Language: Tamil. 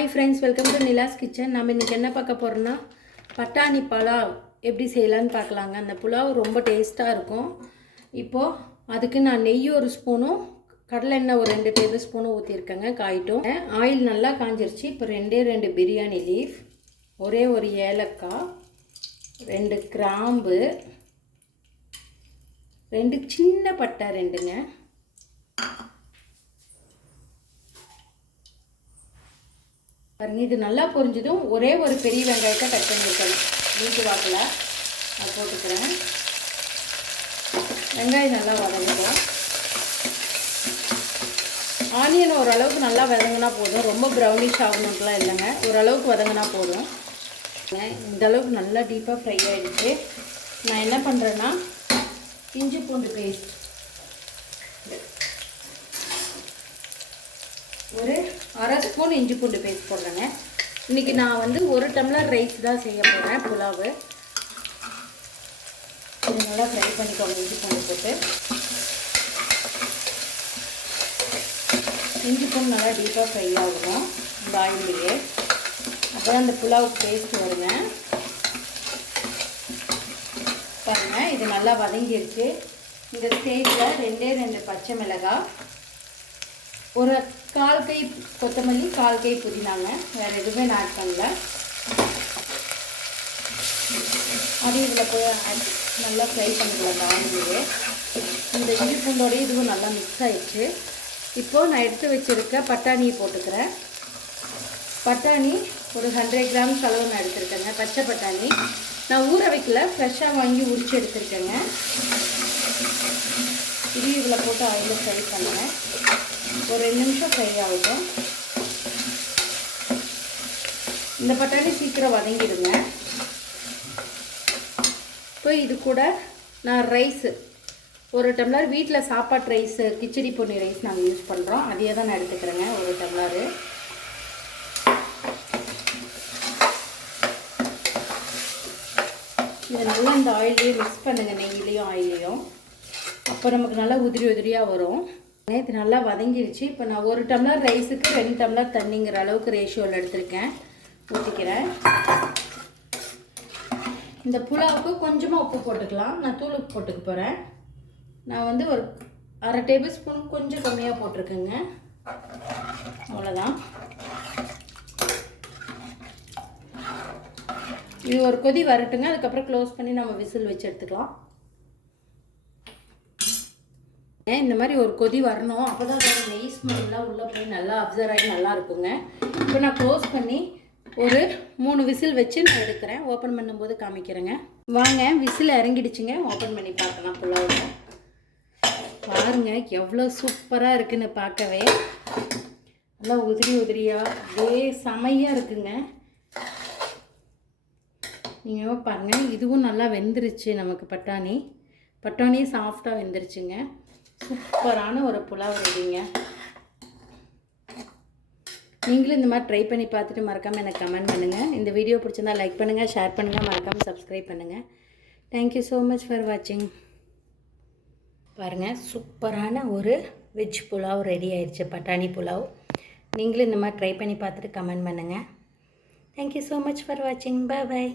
Hi friends, welcome to Nila's Kitchen. நம்ம இன்னைக்கு என்ன பார்க்க போறோம்னா பட்டாணி புலாவ் எப்படி செய்யலாம்னு பார்க்கலாங்க. அந்த புலாவ் ரொம்ப டேஸ்டா இருக்கும். இப்போ அதுக்கு நான் நெய் ஒரு ஸ்பூனும் கடலை எண்ணெய் ஒரு 2 டேபிள் ஸ்பூன் ஊத்தி இருக்கேங்க. காயிட்டும் ஆயில் நல்லா காஞ்சிருச்சு. இப்போ ரெண்டு பிரியாணி லீஃப், ஒரே ஒரு ஏலக்காய், 2 கிராம்பு, 2 சின்ன பட்டை ரெண்டுங்க, பாருங்க. இது நல்லா பொரிஞ்சதும் ஒரே ஒரு பெரிய வெங்காயத்தை கட் பண்ணிருக்கேன். நீட்டு வாக்கில் நான் போட்டுக்கிறேன். வெங்காயம் நல்லா வதங்கணும். ஆனியன் ஓரளவுக்கு நல்லா வதங்கினா போதும், ரொம்ப ப்ரௌனிஷ் ஆகணுன்ட்டுலாம் இல்லைங்க. ஓரளவுக்கு வதங்கினா போதும். இந்த அளவுக்கு நல்லா டீப்பாக ஃப்ரை ஆகிடுச்சு. நான் என்ன பண்ணுறேன்னா இஞ்சி பூண்டு பேஸ்ட் ஒரு 1/2 ஸ்பூன் இஞ்சி பூண்டு பேஸ்ட் போடுறேங்க. இன்றைக்கி நான் வந்து 1 டம்ளர் ரைஸ் தான் செய்ய போகிறேன் புலாவு. இது நல்லா ஃப்ரை பண்ணிக்கோங்க. இஞ்சி பூண்டு போட்டு இஞ்சி பூண்டு நல்லா டீப்பாக ஃப்ரை ஆகணும் இந்த ஆயிலேயே. அப்போ தான் அந்த புலாவுக்கு டேஸ்ட் வருங்க. பாருங்கள், இது நல்லா வதங்கிடுச்சு. இந்த ஸ்டேஜில் 2 பச்சை மிளகாய், ஒரு 1/4 கை கொத்தமல்லி, 1/4 கை புதினாங்க. வேறு எதுவுமே நான் ஆட் பண்ணல. அது இதில் போய் நல்லா ஃப்ரை பண்ணிக்கலாம். ஆனிலே இந்த இஞ்சி பூண்டோடய இதுவும் நல்லா மிக்ஸ் ஆகிடுச்சு. இப்போது நான் எடுத்து வச்சுருக்க பட்டாணியை போட்டுக்கிறேன். பட்டாணி ஒரு 100 கிராம்ஸ் அளவு நான் எடுத்துருக்கேங்க. பச்சை பட்டாணி நான் ஊற வைக்கல, ஃப்ரெஷ்ஷாக வாங்கி உரித்து எடுத்துருக்கேங்க. இது இதில் போட்டு ஆயிலில் ஃப்ரை பண்ணுறேன். ஒரு 2 நிமிஷம் ஃப்ரை ஆகட்டும். இந்த பட்டாணி சீக்கிரம் வதங்கிடுங்க. இப்போ இது கூட நான் ரைஸு ஒரு டம்ளர், வீட்டில் சாப்பாட்டு ரைஸு, கிச்சடி பொன்னி ரைஸ் நாங்கள் யூஸ் பண்ணுறோம். அதையே தான் நான் எடுத்துக்கிறேங்க. ஒரு டம்ளரு இதை நல்லா இந்த ஆயிலையே மிக்ஸ் பண்ணுங்கள், நெய்யிலையும் ஆயிலையும். அப்போ நமக்கு நல்லா உதிரியாக வரும். இது நல்லா வதங்கிடுச்சு. இப்போ நான் 1 டம்ளர் ரைஸுக்கு 2 டம்ளர் தண்ணிங்கிற அளவுக்கு ரேஷியோவில் எடுத்துருக்கேன். ஊற்றிக்கிறேன். இந்த புலாவுக்கு கொஞ்சமாக உப்பு போட்டுக்கலாம். நான் தூள் உப்பு போட்டுக்க போகிறேன். நான் வந்து ஒரு 1/2 டேபிள் ஸ்பூன் கொஞ்சம் கம்மியாக போட்டிருக்கேங்க. அவ்வளோதான். இது ஒரு கொதி வரட்டுங்க. அதுக்கப்புறம் க்ளோஸ் பண்ணி நம்ம விசில் வச்சு எடுத்துக்கலாம். இந்த மாதிரி ஒரு கொதி வரணும். அப்போ தான் நெய் ஸ்மெல்லாம் உள்ளே போய் நல்லா அப்சர்வ் ஆகி நல்லா இருக்குங்க. இப்போ நான் க்ளோஸ் பண்ணி ஒரு 3 விசில் வச்சு நான் எடுக்கிறேன். ஓப்பன் பண்ணும்போது காமிக்கிறேங்க. வாங்க, விசில் இறங்கிடுச்சுங்க. ஓப்பன் பண்ணி பார்க்கலாம். புலாவை பாருங்க, எவ்வளோ சூப்பராக இருக்குன்னு பார்க்கவே. நல்லா உதிரியாக அப்படியே செமையாக இருக்குங்க. நீங்கள் பாருங்கள், இதுவும் நல்லா வெந்துருச்சு. நமக்கு பட்டாணியும் சாஃப்டாக வெந்துருச்சுங்க. சூப்பரான ஒரு புலாவ் ரெடிங்க. நீங்களும் இந்த மாதிரி ட்ரை பண்ணி பார்த்துட்டு மறக்காமல் எனக்கு கமெண்ட் பண்ணுங்கள். இந்த வீடியோ பிடிச்சிருந்தா லைக் பண்ணுங்கள், ஷேர் பண்ணுங்கள், மறக்காமல் சப்ஸ்கிரைப் பண்ணுங்கள். தேங்க்யூ ஸோ மச் ஃபார் வாட்சிங். பாருங்கள், சூப்பரான ஒரு வெஜ் புலாவ் ரெடி ஆயிடுச்சு, பட்டாணி புலாவ். நீங்களும் இந்த மாதிரி ட்ரை பண்ணி பார்த்துட்டு கமெண்ட் பண்ணுங்கள். தேங்க்யூ ஸோ மச் ஃபார் வாட்சிங். பாய்.